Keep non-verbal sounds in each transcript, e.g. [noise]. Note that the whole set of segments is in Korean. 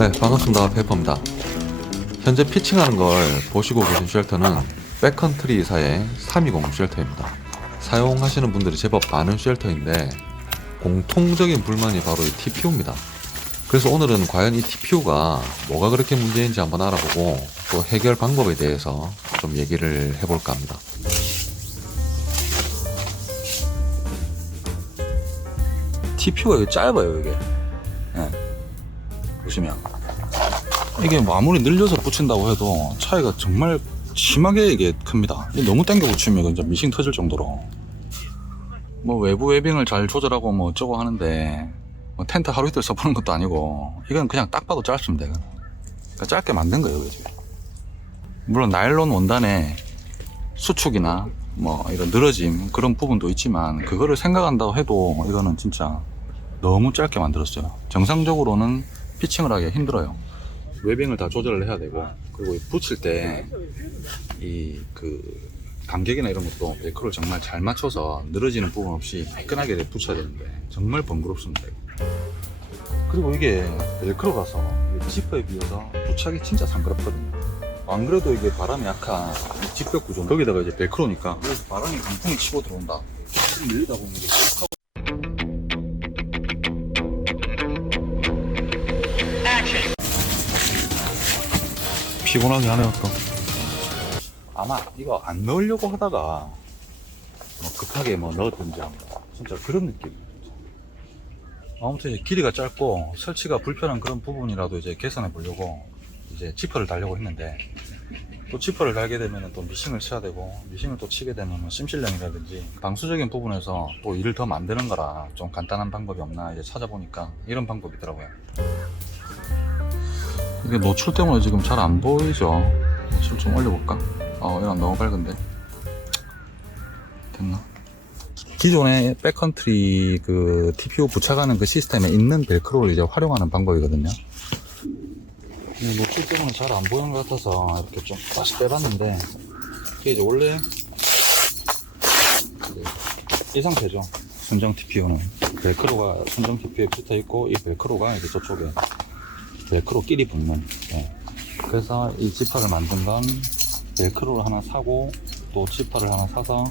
네, 반갑습니다. 페퍼입니다. 현재 피칭하는 걸 보시고 계신 쉘터는 백컨트리사의 320 쉘터입니다. 사용하시는 분들이 제법 많은 쉘터인데 공통적인 불만이 바로 이 TPU입니다. 그래서 오늘은 과연 이 TPU가 뭐가 그렇게 문제인지 한번 알아보고 또 해결 방법에 대해서 좀 얘기를 해볼까 합니다. TPU가 이게 짧아요 이게 예. 보시면 이게 뭐 아무리 늘려서 붙인다고 해도 차이가 정말 심하게 이게 큽니다 너무 당겨 붙이면 이제 미싱 터질 정도로 뭐 외부 웨빙을 잘 조절하고 뭐 어쩌고 하는데 뭐 텐트 하루 이틀 써보는 것도 아니고 이건 그냥 딱 봐도 짧습니다 그러니까 짧게 만든 거예요 이게 지금 물론 나일론 원단에 수축이나 뭐 이런 늘어짐 그런 부분도 있지만 그거를 생각한다고 해도 이거는 진짜 너무 짧게 만들었어요. 정상적으로는 피칭을 하기가 힘들어요. 웨빙을 다 조절을 해야 되고 그리고 이 붙일 때 이 그 간격이나 이런 것도 벨크로를 정말 잘 맞춰서 늘어지는 부분 없이 매끈하게 붙여야 되는데 정말 번거롭습니다. 그리고 이게 벨크로라서 이 지퍼에 비해서 부착이 진짜 상그럽거든요. 안 그래도 이게 바람이 약한 이 직벽 구조 거기다가 이제 벨크로니까 바람이 강풍이 치고 들어온다. 좀 밀리다 보면 이게 피곤하게 하네요 또 아마 이거 안 넣으려고 하다가 뭐 급하게 뭐 넣었든지 진짜 그런 느낌이에요 아무튼 길이가 짧고 설치가 불편한 그런 부분이라도 이제 개선해 보려고 이제 지퍼를 달려고 했는데 또 지퍼를 달게 되면 또 미싱을 쳐야 되고 미싱을 또 치게 되면 심실령이라든지 방수적인 부분에서 또 일을 더 만드는 거라 좀 간단한 방법이 없나 이제 찾아보니까 이런 방법이 있더라고요 이게 노출 때문에 지금 잘 안 보이죠? 노출 좀 올려볼까? 어 이건 너무 밝은데. 됐나? 기존의 백컨트리 그 TPU 부착하는 그 시스템에 있는 벨크로를 이제 활용하는 방법이거든요. 이 노출 때문에 잘 안 보이는 것 같아서 이렇게 좀 다시 빼봤는데 이게 이제 원래 이 상태죠. 순정 TPU는. 벨크로가 순정 TPU에 붙어 있고 이 벨크로가 이제 저쪽에 벨크로 끼리 붙는 예. 그래서 이 지퍼를 만든 건 벨크로를 하나 사고 또 지퍼를 하나 사서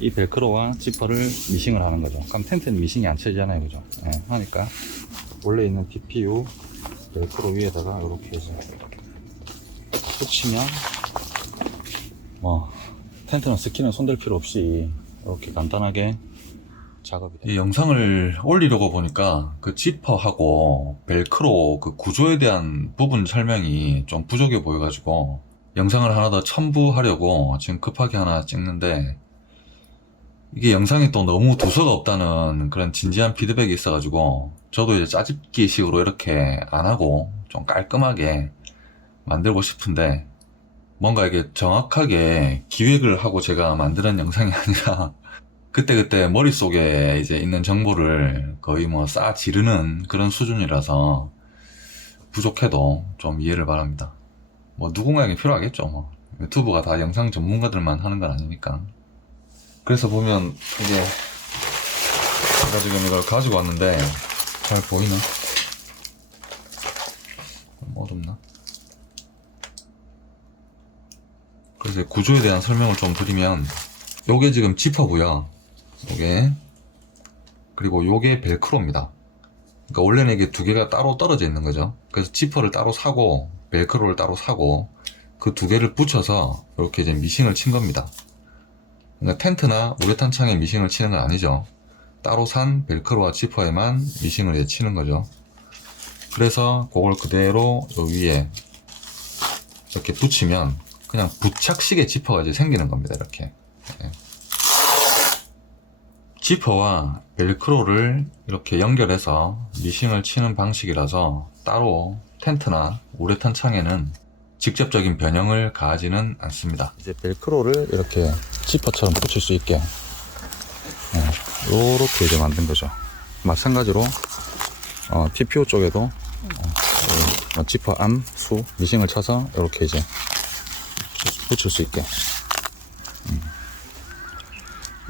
이 벨크로와 지퍼를 미싱을 하는 거죠. 그럼 텐트는 미싱이 안 쳐지잖아요 그죠? 예, 하니까 원래 있는 TPU 벨크로 위에다가 이렇게 해서 붙이면 뭐 텐트는 스키는 손댈 필요 없이 이렇게 간단하게 작업이 돼요. 이 영상을 올리려고 보니까 그 지퍼하고 벨크로 그 구조에 대한 부분 설명이 좀 부족해 보여가지고 영상을 하나 더 첨부하려고 지금 급하게 하나 찍는데 이게 영상이 또 너무 두서가 없다는 그런 진지한 피드백이 있어가지고 저도 이제 짜집기 식으로 이렇게 안 하고 좀 깔끔하게 만들고 싶은데 뭔가 이게 정확하게 기획을 하고 제가 만드는 영상이 [laughs] 아니라 그때그때 머릿속에 이제 있는 정보를 거의 뭐 쌓아 지르는 그런 수준이라서 부족해도 좀 이해를 바랍니다. 뭐 누군가에게 필요하겠죠. 뭐. 유튜브가 다 영상 전문가들만 하는 건 아니니까. 그래서 보면 이게 제가 지금 이걸 가지고 왔는데 잘 보이나? 어둡나? 그래서 구조에 대한 설명을 좀 드리면 요게 지금 지퍼고요. 요게 그리고 요게 벨크로입니다. 그러니까 원래는 이게 두 개가 따로 떨어져 있는 거죠. 그래서 지퍼를 따로 사고 벨크로를 따로 사고 그 두 개를 붙여서 이렇게 이제 미싱을 친 겁니다. 그러니까 텐트나 우레탄 창에 미싱을 치는 건 아니죠. 따로 산 벨크로와 지퍼에만 미싱을 이제 치는 거죠. 그래서 그걸 그대로 요 위에 이렇게 붙이면 그냥 부착식의 지퍼가 이제 생기는 겁니다. 이렇게. 예. 지퍼와 벨크로를 이렇게 연결해서 미싱을 치는 방식이라서 따로 텐트나 우레탄 창에는 직접적인 변형을 가하지는 않습니다. 이제 벨크로를 이렇게 지퍼처럼 붙일 수 있게 네, 요렇게 이제 만든 거죠. 마찬가지로 어, TPU 쪽에도 어, 이 지퍼 암, 수, 미싱을 쳐서 이렇게 이제 붙일 수 있게.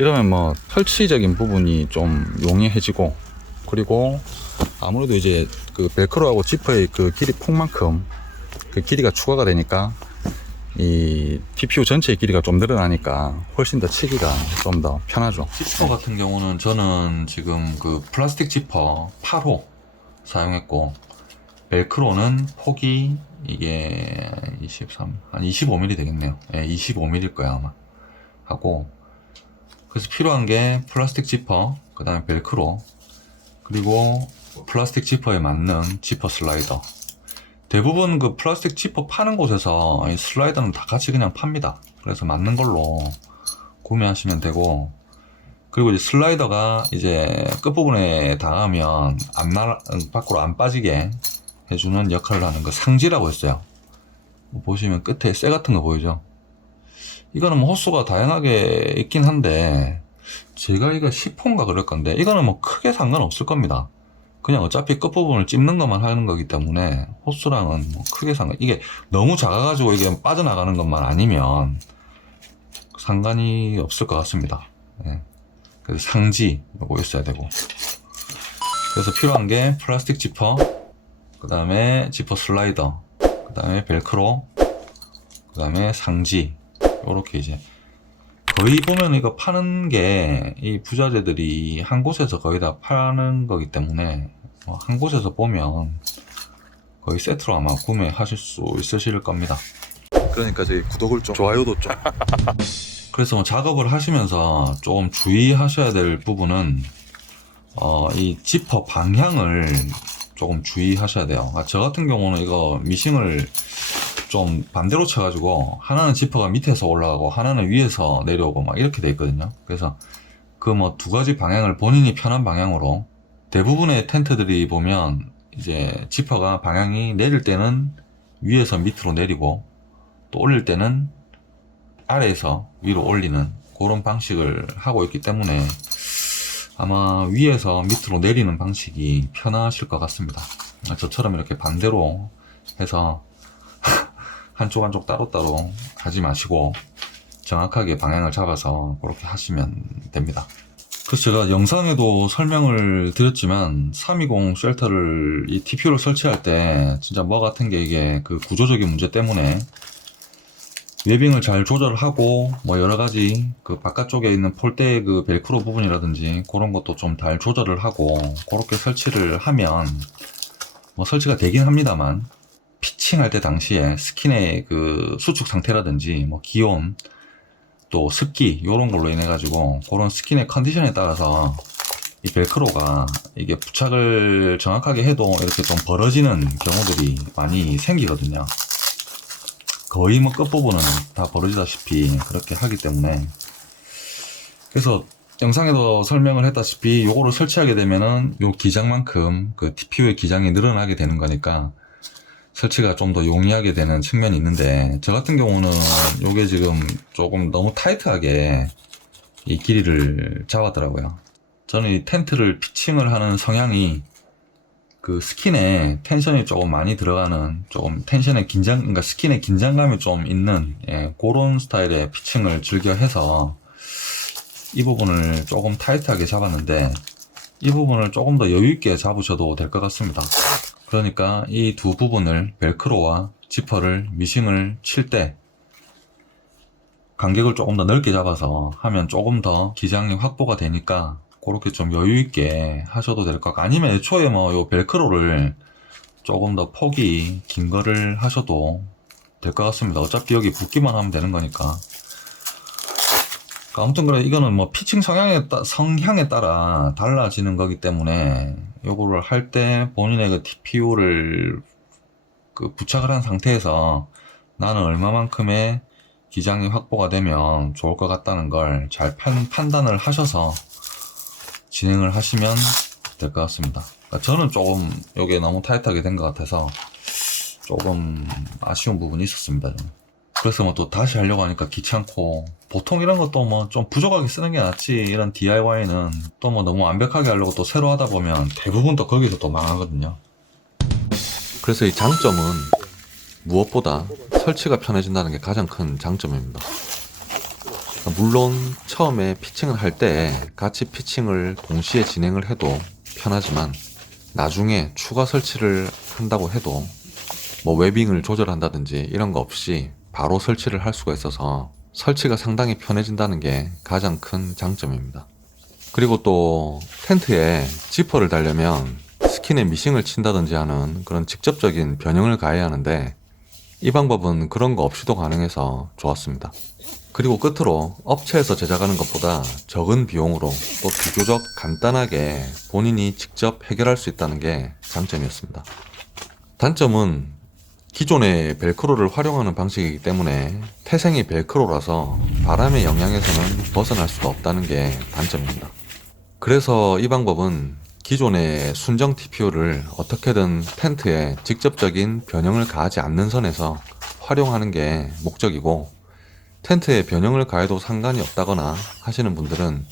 음. 이러면 뭐 설치적인 부분이 좀 용이해지고 그리고 아무래도 이제 그 벨크로하고 지퍼의 그 길이 폭만큼 그 길이가 추가가 되니까 이 TPU 전체의 길이가 좀 늘어나니까 훨씬 더 치기가 좀 더 편하죠. 지퍼 같은 경우는 저는 지금 그 플라스틱 지퍼 8호 사용했고 벨크로는 폭이 이게 23, 한 25mm 되겠네요. 예, 25mm일 거야 아마. 하고 그래서 필요한 게 플라스틱 지퍼, 그 다음에 벨크로, 그리고 플라스틱 지퍼에 맞는 지퍼 슬라이더. 대부분 그 플라스틱 지퍼 파는 곳에서 이 슬라이더는 다 같이 그냥 팝니다. 그래서 맞는 걸로 구매하시면 되고, 그리고 이제 슬라이더가 이제 끝부분에 닿으면 안 날, 밖으로 안 빠지게 해주는 역할을 하는 그 상지라고 했어요. 뭐 보시면 끝에 쇠 같은 거 보이죠? 이거는 뭐 호수가 다양하게 있긴 한데, 제가 이거 10호인가 그럴 건데, 이거는 뭐 크게 상관없을 겁니다. 그냥 어차피 끝부분을 찝는 것만 하는 거기 때문에, 호수랑은 뭐 크게 상관, 이게 너무 작아가지고 이게 빠져나가는 것만 아니면, 상관이 없을 것 같습니다. 예. 그래서 상지, 요거 있어야 되고. 그래서 필요한 게 플라스틱 지퍼, 그 다음에 지퍼 슬라이더, 그 다음에 벨크로, 그 다음에 상지, 요렇게 이제 거의 보면 이거 파는 게 이 부자재들이 한 곳에서 거의 다 파는 거기 때문에 뭐한 곳에서 보면 거의 세트로 아마 구매하실 수 있으실 겁니다. 그러니까 저희 구독을 좀 좋아요도 좀 [laughs] 그래서 뭐 작업을 하시면서 조금 주의하셔야 될 부분은 어, 이 지퍼 방향을 조금 주의하셔야 돼요. 아, 저 같은 경우는 이거 미싱을 좀 반대로 쳐가지고 하나는 지퍼가 밑에서 올라가고 하나는 위에서 내려오고 막 이렇게 돼 있거든요. 그래서 그 뭐 두 가지 방향을 본인이 편한 방향으로 대부분의 텐트들이 보면 이제 지퍼가 방향이 내릴 때는 위에서 밑으로 내리고 또 올릴 때는 아래에서 위로 올리는 그런 방식을 하고 있기 때문에 아마 위에서 밑으로 내리는 방식이 편하실 것 같습니다. 저처럼 이렇게 반대로 해서 한쪽 한쪽 따로따로 하지 마시고 정확하게 방향을 잡아서 그렇게 하시면 됩니다. 그래서 제가 영상에도 설명을 드렸지만 320 쉘터를 이 TPU를 설치할 때 진짜 뭐 같은 게 이게 그 구조적인 문제 때문에 웨빙을 잘 조절하고 뭐 여러 가지 그 바깥쪽에 있는 폴대 그 벨크로 부분이라든지 그런 것도 좀 잘 조절을 하고 그렇게 설치를 하면 뭐 설치가 되긴 합니다만 피칭할 때 당시에 스킨의 그 수축 상태라든지 뭐 기온 또 습기 이런 걸로 인해 가지고 그런 스킨의 컨디션에 따라서 이 벨크로가 이게 부착을 정확하게 해도 이렇게 좀 벌어지는 경우들이 많이 생기거든요. 거의 뭐 끝부분은 다 벌어지다시피 그렇게 하기 때문에 그래서 영상에도 설명을 했다시피 요거를 설치하게 되면은 요 기장만큼 그 TPU의 기장이 늘어나게 되는 거니까 설치가 좀 더 용이하게 되는 측면이 있는데 저 같은 경우는 요게 지금 조금 너무 타이트하게 이 길이를 잡았더라고요. 저는 이 텐트를 피칭을 하는 성향이 그 스킨에 텐션이 조금 많이 들어가는 조금 텐션의 긴장, 그러니까 스킨에 긴장감이 좀 있는 예, 그런 스타일의 피칭을 즐겨 해서 이 부분을 조금 타이트하게 잡았는데 이 부분을 조금 더 여유 있게 잡으셔도 될 것 같습니다. 그러니까 이 두 부분을 벨크로와 지퍼를 미싱을 칠 때 간격을 조금 더 넓게 잡아서 하면 조금 더 기장이 확보가 되니까 그렇게 좀 여유 있게 하셔도 될 것 같고 아니면 애초에 뭐 요 벨크로를 조금 더 폭이 긴 거를 하셔도 될 것 같습니다. 어차피 여기 붙기만 하면 되는 거니까. 그러니까 아무튼 그래 이거는 뭐 피칭 성향에 따, 성향에 따라 달라지는 거기 때문에 요거를 할 때 본인의 그 TPU를 그 부착을 한 상태에서 나는 얼마만큼의 기장이 확보가 되면 좋을 것 같다는 걸 잘 판단을 하셔서 진행을 하시면 될 것 같습니다. 그러니까 저는 조금 요게 너무 타이트하게 된 것 같아서 조금 아쉬운 부분이 있었습니다. 저는. 그래서 뭐 또 다시 하려고 하니까 귀찮고 보통 이런 것도 뭐 좀 부족하게 쓰는 게 낫지 이런 DIY는 또 뭐 너무 완벽하게 하려고 또 새로 하다 보면 대부분 또 거기서 또 망하거든요. 그래서 이 장점은 무엇보다 설치가 편해진다는 게 가장 큰 장점입니다. 물론 처음에 피칭을 할 때 같이 피칭을 동시에 진행을 해도 편하지만 나중에 추가 설치를 한다고 해도 뭐 웨빙을 조절한다든지 이런 거 없이 바로 설치를 할 수가 있어서 설치가 상당히 편해진다는 게 가장 큰 장점입니다. 그리고 또 텐트에 지퍼를 달려면 스킨에 미싱을 친다든지 하는 그런 직접적인 변형을 가해야 하는데 이 방법은 그런 거 없이도 가능해서 좋았습니다. 그리고 끝으로 업체에서 제작하는 것보다 적은 비용으로 또 비교적 간단하게 본인이 직접 해결할 수 있다는 게 장점이었습니다. 단점은 기존의 벨크로를 활용하는 방식이기 때문에 태생이 벨크로라서 바람의 영향에서는 벗어날 수가 없다는 게 단점입니다. 그래서 이 방법은 기존의 순정 TPU를 어떻게든 텐트에 직접적인 변형을 가하지 않는 선에서 활용하는 게 목적이고 텐트에 변형을 가해도 상관이 없다거나 하시는 분들은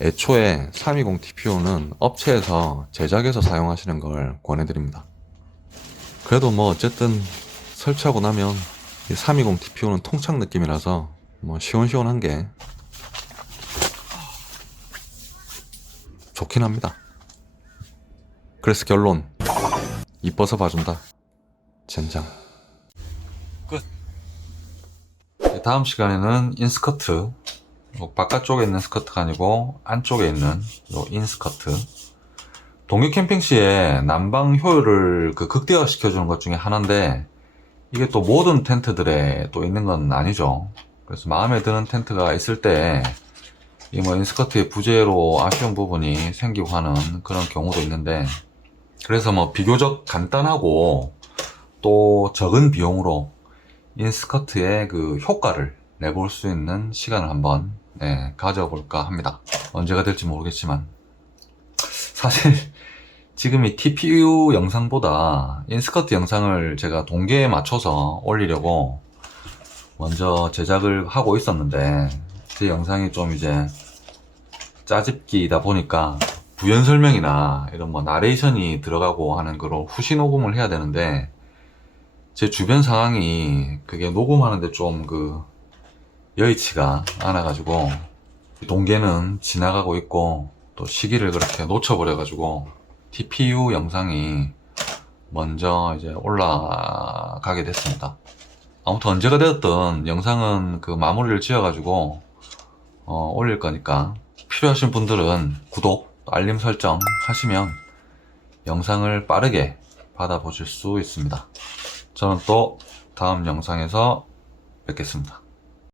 애초에 320 TPU는 업체에서 제작해서 사용하시는 걸 권해드립니다. 그래도 뭐 어쨌든 설치하고 나면 320 TPU는 통창 느낌이라서 뭐 시원시원한 게 좋긴 합니다. 그래서 결론 이뻐서 봐준다. 젠장. 끝. 네, 다음 시간에는 인스커트 요 바깥쪽에 있는 스커트가 아니고 안쪽에 있는 요 인스커트 동유 캠핑 시에 난방 효율을 그 극대화 시켜주는 것 중에 하나인데 이게 또 모든 텐트들에 또 있는 건 아니죠. 그래서 마음에 드는 텐트가 있을 때 이 뭐 인스커트의 부재로 아쉬운 부분이 생기고 하는 그런 경우도 있는데 그래서 뭐 비교적 간단하고 또 적은 비용으로 인스커트의 그 효과를 내볼 수 있는 시간을 한번 네, 가져볼까 합니다. 언제가 될지 모르겠지만 사실 지금 이 TPU 영상보다 인스커트 영상을 제가 동계에 맞춰서 올리려고 먼저 제작을 하고 있었는데 제 영상이 좀 이제 짜집기다 보니까 부연 설명이나 이런 뭐 나레이션이 들어가고 하는 그런 후시 녹음을 해야 되는데 제 주변 상황이 그게 녹음하는데 좀 그 여의치가 않아가지고 동계는 지나가고 있고 또 시기를 그렇게 놓쳐버려가지고 TPU 영상이 먼저 이제 올라가게 됐습니다. 아무튼 언제가 되었든 영상은 그 마무리를 지어가지고 어, 올릴 거니까 필요하신 분들은 구독, 또 알림 설정 하시면 영상을 빠르게 받아보실 수 있습니다. 저는 또 다음 영상에서 뵙겠습니다.